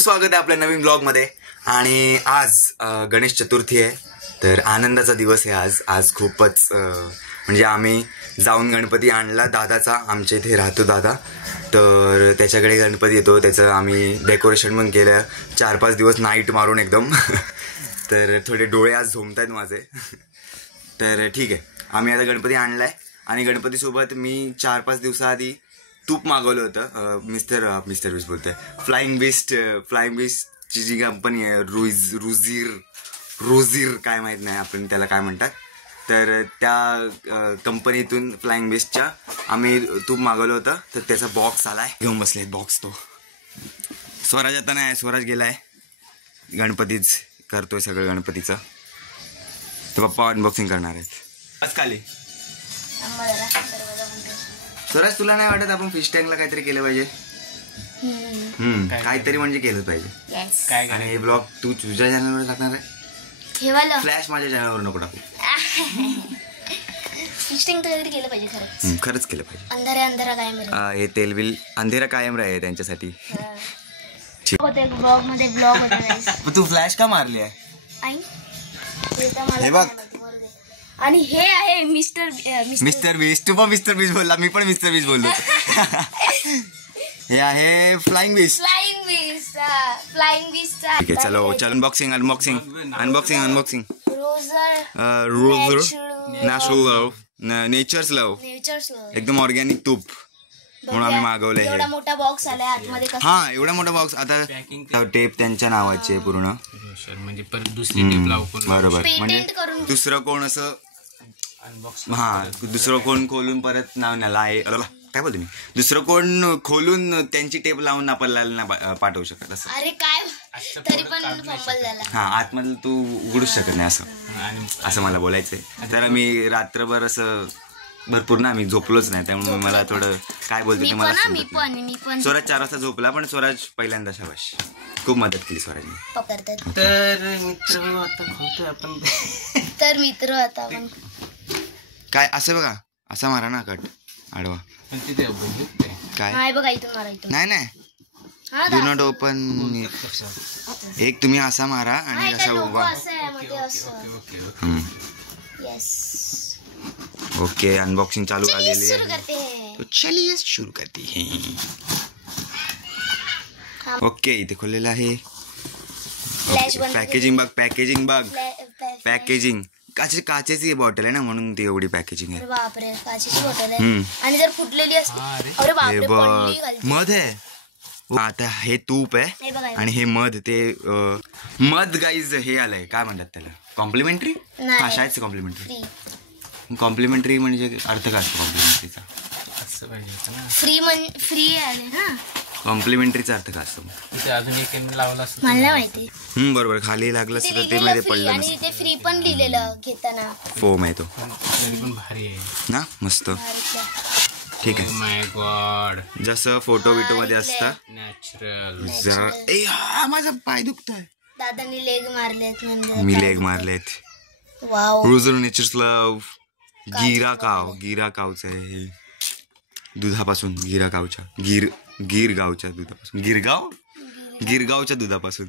खूप स्वागत आहे आपल्या नवीन ब्लॉगमध्ये। आणि आज गणेश चतुर्थी आहे, तर आनंदाचा दिवस आहे आज खूपच म्हणजे आम्ही जाऊन गणपती आणला दादाचा, आमच्या इथे राहतो दादा, तर त्याच्याकडे गणपती येतो, त्याचं आम्ही डेकोरेशन पण केलं 4-5 दिवस नाईट मारून एकदम तर थोडे डोळे आज झोमतायत माझे तर ठीक आहे, आम्ही आता गणपती आणलाय आणि गणपतीसोबत मी 4-5 दिवसाआधी तूप मागवलं होतं। मिस्टर बीस्ट बोलतोय, फ्लाइंग बीस्टची जी कंपनी आहे रोझीर काय माहीत नाही आपण त्याला काय म्हणतात, तर त्या कंपनीतून फ्लाइंग बीस्टच्या आम्ही तूप मागवलं होतं, तर त्याचा बॉक्स आलाय, घेऊन बसले बॉक्स। तो स्वराज आता नाही, स्वराज गेलाय गणपतीच करतोय सगळं गणपतीचं, तर पप्पा अनबॉक्सिंग करणार आहेत आज खाली। स्वराज तुला नाही वाटत आपण फिश टँकला काहीतरी केलं पाहिजे? काहीतरी म्हणजे केलं पाहिजे। आणि हे ब्लॉग तू तुझ्या चॅनलवर टाकणार आहे? फ्लॅश माझ्या चॅनलवर नको टाकू। फिश टँक काहीतरी केलं पाहिजे, खरंच केलं पाहिजे। अंधारा कायम हे तेल बिल अंधेरा कायम राहील त्यांच्यासाठी। तू फ्लॅश का मारली आहे? हे बघ, आणि हे आहे मिस्टर बीस्ट। तू पण मिस्टर बीस्ट बोलला, मी पण मिस्टर बीस्ट बोललो हे आहे फ्लाइंग बीस्ट। ठीक आहे, चलो अनबॉक्सिंग रोझर नॅचरल लव्ह, नेचर्स लव्ह, एकदम ऑर्गॅनिक तूप म्हणून आम्ही मागवलंय। एवढा मोठा बॉक्स आलाय आतमध्ये, हा एवढा मोठा बॉक्स। आता टेप त्यांच्या नावाची आहे पूर्ण, म्हणजे परत दुसरी टेप लावून बरोबर, म्हणजे दुसरं कोण असं दुसरं कोण खोलून परत नाव न्याला काय बोलतो मी, दुसरं कोण खोलून त्यांची टेप लावून आपल्याला पाठवू शकत असं। अरे काय तरी पण फंबल झाला। हा आतमधलं तू उघडूच शकत नाही असं मला बोलायचंय। तर मी रात्रभर असं भरपूर ना मी झोपलोच नाही, त्यामुळे मला थोडं काय बोलतो ते मला समजत नाही। स्वराज 4 वाजता झोपला, पण स्वराज पहिल्यांदा शाबाश खूप मदत केली स्वराजने। तर मित्र आता आपण काय असं बघा, असा मारा ना कट आडवा काय बघा, इथून मारा, इथून नाही डू नॉट ओपन। एक तुम्ही असा मारा आणि असा उभा। ओके, अनबॉक्सिंग चालू आलेली आहे, तो चलिए शुरू करते हैं। ओके, इथे खोललेलं आहे पॅकेजिंग काचेची बॉटल आहे ना, म्हणून ती एवढी पॅकेजिंग आहे। बापरे, काचेची बॉटल आहे आणि जर फुटलेली असती, अरे बापरे, पडली खाली। मध आहे आता, हे तूप आहे आणि हे मध, ते मध गाईज हे आलंय, काय म्हणतात त्याला, कॉम्प्लिमेंटरी? हा शाळेच कॉम्प्लिमेंटरी म्हणजे अर्थ काय असतो कॉम्प्लिमेंटरीचा? फ्री आले ना, कॉम्प्लिमेंटरीचा अर्थ काय असतो? अजून एक लावला मला माहिती। बरोबर, खाली लागलं असतं ते मध्ये पडलं आणि ते फ्री पण लिहिलेलं घेताना, फोम आहे तो पण भारी आहे ना, मस्त ठीक आहे। माय गॉड, जसं फोटो बिटो मध्ये असतं नॅचरल। जरा माझा पाय दुखतोय, दादानी लेग मारलेत, मी लेग मारलेत। वाव, रोझर नेचर्स लव्ह, गिराकावचं आहे हे, दुधापासून, गिरगावच्या दुधापासून, गिरगावच्या दुधापासून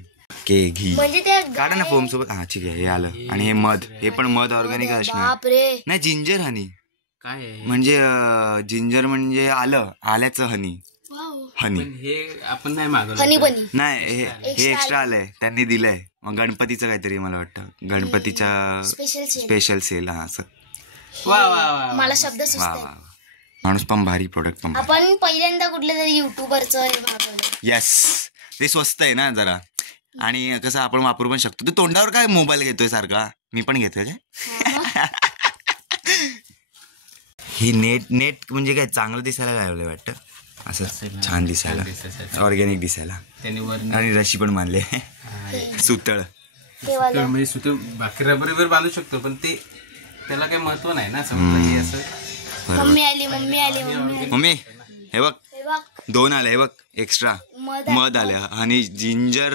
के घी, म्हणजे ते काढा ना फोम सोबत। हा ठीक आहे, हे आलं आणि हे मध, हे पण मध ऑर्गॅनिक असणार नाही, जिंजर हनी काय आहे म्हणजे जिंजर म्हणजे आल्याचं हनी, हे आपण नाही मागवलं, हनी बनी नाही, हे एक्स्ट्रा आलंय, त्यांनी दिलंय। मग गणपतीचं काहीतरी मला वाटतं, गणपतीच्या स्पेशल सेल, हा असं। मला शब्द सुचतोय, माणूस पण भारी, प्रोडक्ट पण आपण पहिल्यांदा कुठल्या तरी युट्यूबरचं हे मागवलं। येस, ते स्वस्त आहे ना जरा, आणि कसं आपण वापरू पण शकतो। तू तोंडावर काय मोबाईल घेतोय सारखा? मी पण घेतोय काय? ही नेट म्हणजे काय चांगलं दिसायला काय वाटतं, असं छान दिसायला, ऑर्गॅनिक दिसायला, आणि रशी पण मानले सुतळ, म्हणजे सुतळ बाकी रबरीवर बांधू शकतो, पण ते त्याला काही महत्व नाही ना, समजा असं। मम्मी हे बघ, 2 आले, हे बघ एक्स्ट्रा मध आले आणि जिंजर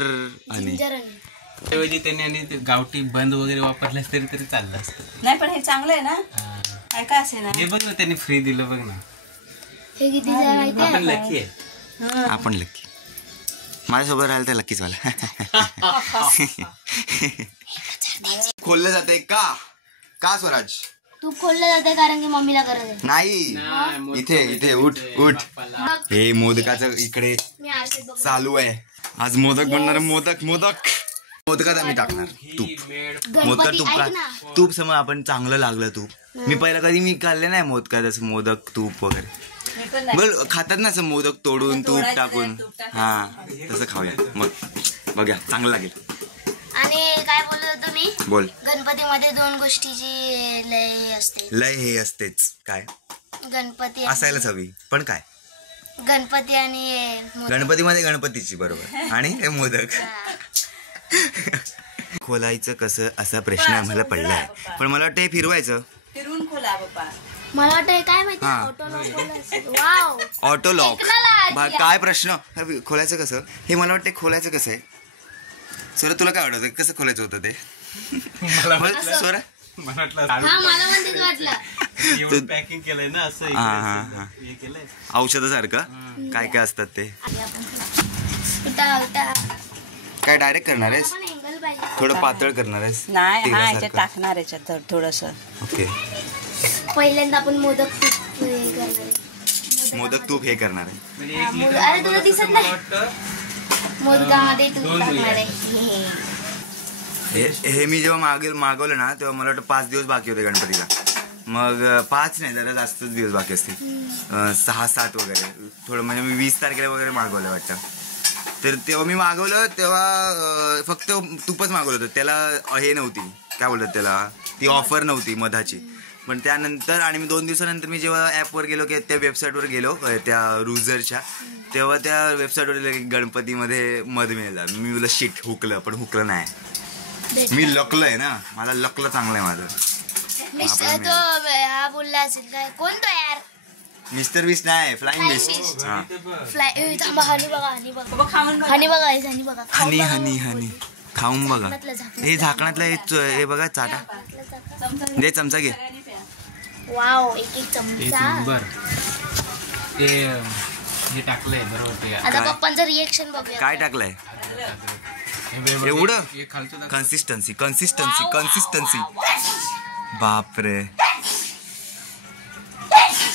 हनी, त्याऐवजी त्यांनी आणि गावठी बंद वगैरे वापरल्यास तरी चाललं असतं। नाही पण हे चांगलं आहे ना, काय असेल ना, हे बघ ना, त्यांनी फ्री दिलं बघ ना, हे किती आपण लकी आहे, आपण लकी। माझ्यासोबत राहिलं तर नक्कीच मला. खोललं जाते का स्वराज? तूप खोललं जाते कारण की मम्मीला गरज आहे. नाही, इथे उठ. हे मोदकाचं इकडे मी आरतीत बघ. चालू आहे. आज मोदक बनणार. मोदकात आम्ही टाकणार तूप. मोदकात गणपती तूप ऐक का ना. तूप समज आपण चांगलं लागलं तूप. मी पहिला कधी खाल्ले नाही मोदकात असं मोदक तूप वगैरे. मी पण नाही. बरं खातात ना असं मोदक तोडून तूप टाकून. हा तसं खाऊया मग बघा चांगलं लागेल. आणि काय बोलत होतो मी? बोल. गणपतीमध्ये 2 गोष्टीची लय असते. लय हे असतेच काय गणपती असायलाच हवी पण काय गणपती आणि मोदक. गणपतीमध्ये गणपतीची बरोबर आणि हे मोदक. खोलायचं कसं असा प्रश्न आम्हाला पडलाय पण मला वाटतं हे फिरवायचं. फिरून खोला बाप्पा. मला वाटतं काय माहिती हा. Auto lock. Wow auto lock. Technology आहे. काय प्रश्न खोलायचं कसं हे मला वाटतं खोलायचं कसं आहे. सर तुला काय वाटतं कसं खोलायचं होतं ते? सोरा मला वाटलं हा मला पण तेच वाटलं. पॅकिंग केलंय ना असं हा. हे केलंय. औषधासारखं काय काय असतात ते उठा. काय डायरेक्ट करणार आहेस? पण अँगल पाहिजे. थोडं पातळ करणार आहेस? नाही हा याच्यात तेलासारखं? टाकणार याच्यात थोडस. ओके. पहिल्यांदा आपण मोदक तूप हे करणार आहे. मोदक तूप हे करणार आहे. म्हणजे हा, एक लिटर अरे तुला दिसत नाही. वाटतं मोदकामध्ये तूप दोन टाकणार मुली. आहे. हे मी जेव्हा मागवलं ना तेव्हा मला वाटतं 5 दिवस बाकी होते गणपतीला. मग 5 नाही जरा जास्तच दिवस बाकी असतील. 6-7 वगैरे थोडं म्हणजे मी 20 तारखेला वगैरे मागवलं वाटतं. तर तेव्हा मी मागवलं तेव्हा फक्त तूपच मागवलं होतं. त्याला हे नव्हती काय बोलतात त्याला ती ऑफर नव्हती मधाची. पण त्यानंतर आणि मी 2 दिवसानंतर मी जेव्हा ॲपवर गेलो की त्या वेबसाईटवर गेलो त्या रुझरच्या तेव्हा त्या वेबसाईटवर गणपतीमध्ये मध मिळाला. मी बोललं शिट हुकलं पण हुकलं नाही. मी लकलोय ना मला लकलं चांगलं आहे माझं. मिस्टर तो हा बोलला असेल काय कोण तो यार? मिस्टर बीस नाही फ्लाइंग Flying बीस्ट. हा फ्लाय थांबा. हनी बघा हनी बघा बाबा खाऊन बघ. हनी बघा हनी बघा. हनी हनी हनी खाऊन बघा. झाकणातलं, झाकणातलं. हे झाकणातलं हे बघा चाटा दे चमचा घे. वाव एक एक चमचा. नंबर. ते हे टाकलंय बरोबर ते आता पप्पांचं रिएक्शन बघूया. काय टाकलंय हे एवढं? हे खालचं दाखव. कन्सिस्टन्सी बापरे.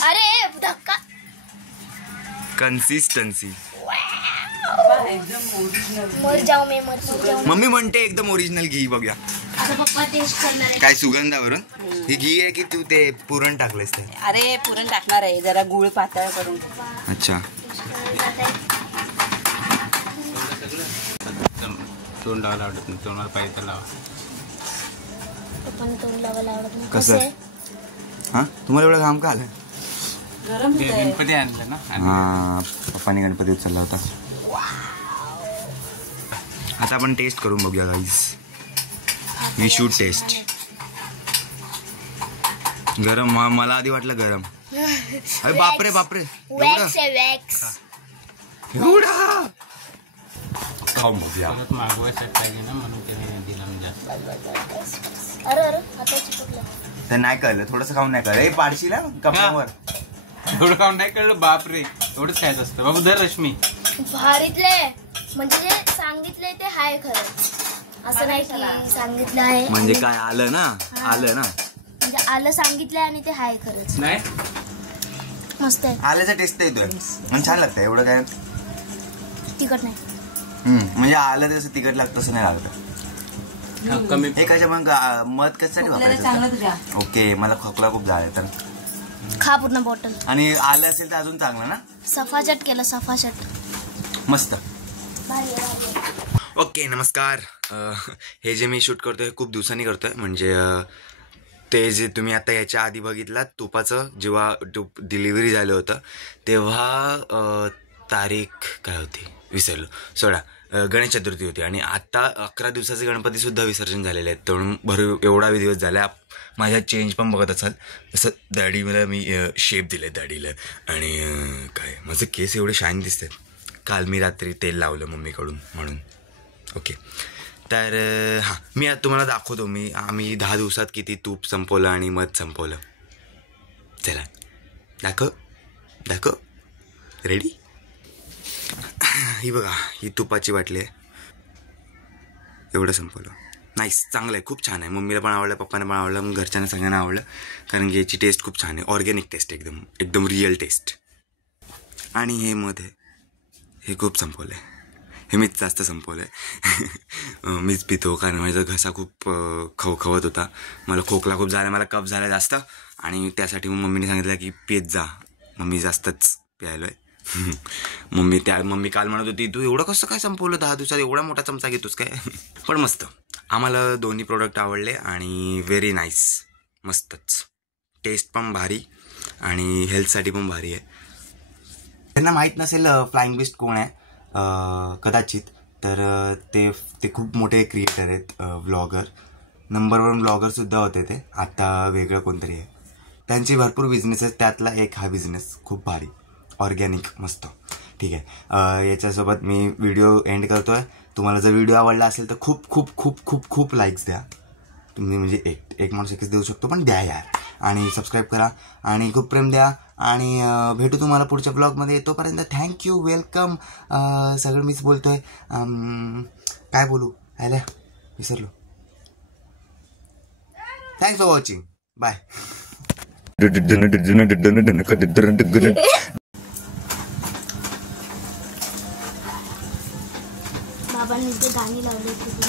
अरे धक्का. कन्सिस्टन्सी मर जाऊ मी मर जाऊ. मम्मी म्हणते एकदम ओरिजिनल घी बघा. आता पप्पा टेस्ट करणार आहे. काय सुगंधावरून ही घी आहे की तू ते पुरण टाकलेस ते? अरे पुरण टाकणार आहे जरा गुळ पातळ करून. अच्छा तोंड लावायला आवडत नाही तोंडाला पाहिजे तर लावा. पप्पांनी तोंड लावायला आवडत नाही. कसं? कसं आहे? हा तुम्हाला एवढं घाम का आलं? गरम ते होतंय. गणपती आणलं ना हा पप्पाने गणपती उचलला होता. आता आपण टेस्ट करून बघूया गाईज. We should taste. गरम मला आधी वाटलं गरम. अरे बापरे वॅक्स आहे वॅक्स. एवढा खाऊ बघूया. परत मागवायसाठी पाहिजे ना म्हणून त्याने दिला म्हणजे. अरे आता चिपकलं. तर नाही कळलं थोडंसं खाऊन नाही कळलं. हे पाडशील ना कपड्यावर. एवढं खाऊन नाही कळलं बापरे एवढंच खायचं असतं बाबू धर रश्मी. भारीतले म्हणजे जे सांगितलंय ते हाय खरं. असं नाही की सांगितलं आहे म्हणजे काय आलं ना म्हणजे आलं सांगितलंय आणि ते हाय खरंच. नाही मस्त आहे. आल्याचा टेस्ट येतोय पण छान लागतं. एवढं काय तिखट नाही. म्हणजे आलं तसं तिखट लागतं असं नाही लागतं. कमी हे कशा मग मध कशासाठी खोकल्याला चांगलं वापरायचं? तुझ्या. ओके मला खोकला खूप झाला तर. खा पूर्ण बॉटल. आणि आलं असेल तर अजून चांगलं ना. सफाचट केलं सफाचट. मस्त. भारी आहे, भारी आहे. ओके नमस्कार. हे जे मी शूट करतोय खूप दिवसांनी करतोय म्हणजे ते जे तुम्ही आता याच्या आधी बघितलात तुपाचं जेव्हा तूप डिलिव्हरी झालं होतं तेव्हा तारीख काय होती विसरलो सोडा. गणेश चतुर्थी होती आणि आता 11 दिवसाचे गणपतीसुद्धा विसर्जन झालेले आहेत. म्हणून एवढा दिवस झाला. माझ्या चेंज पण बघत असाल असं दाढीला मी शेप दिले दाढीला आणि काय माझे केस एवढे शाईन दिसतात. काल मी रात्री तेल लावलं मम्मीकडून म्हणून. ओके तर हां मी आता तुम्हाला दाखवतो आम्ही 10 दिवसात किती तूप संपवलं आणि मध संपवलं. चला दाखव रेडी. ही बघा, ही तुपाची बाटली आहे. एवढं संपवलं. नाईस, चांगलं आहे, खूप छान आहे. मम्मीला पण आवडलं, पप्पांना पण आवडलं, मग घरच्यांना सगळ्यांना आवडलं. कारण की याची टेस्ट खूप छान आहे. ऑर्गॅनिक टेस्ट, एकदम एकदम रिअल टेस्ट. आणि हे मध आहे, हे खूप संपवलं आहे. हे मीच जास्त संपवलं आहे. मीच पितो कारण माझा घसा खूप खवखवत होता. मला खोकला खूप झाला, मला कफ झाला जास्त. आणि त्यासाठी मग मम्मीने सांगितलं की पित जा. मम्मी जास्तच प्यायलो आहे. मम्मी काल म्हणत होती तू एवढं कसं काय संपवलं 10 दिवसात, एवढा मोठा चमचा घेतोस काय. पण मस्त, आम्हाला दोन्ही प्रोडक्ट आवडले आणि व्हेरी नाईस, मस्तच. टेस्ट पण भारी आणि हेल्थसाठी पण भारी आहे. त्यांना माहीत नसेल फ्लाइंग बिस्ट कोण आहे कदाचित, तर ते खूप मोठे क्रिएटर आहेत, व्लॉगर, नंबर 1 व्लॉगरसुद्धा होते ते. आता वेगळं कोणतरी आहे. त्यांचे भरपूर बिझनेस आहेत, त्यातला एक हा बिझनेस खूप भारी, ऑर्गॅनिक, मस्त. ठीक आहे, याच्यासोबत मी व्हिडिओ एंड करतो आहे. तुम्हाला जर व्हिडिओ आवडला असेल तर खूप खूप खूप खूप खूप लाईक्स द्या तुम्ही. म्हणजे एक माणूस एकच देऊ शकतो, पण द्या यार. आणि सबस्क्राईब करा आणि खूप प्रेम द्या. आणि भेटू तुम्हाला पुढच्या ब्लॉगमध्ये. तोपर्यंत थँक्यू, वेलकम. सगळं मीच बोलतोय, काय बोलू, आल्या विसरलो. Thanks for watching, bye. बाबांनी ते गाणी लावली.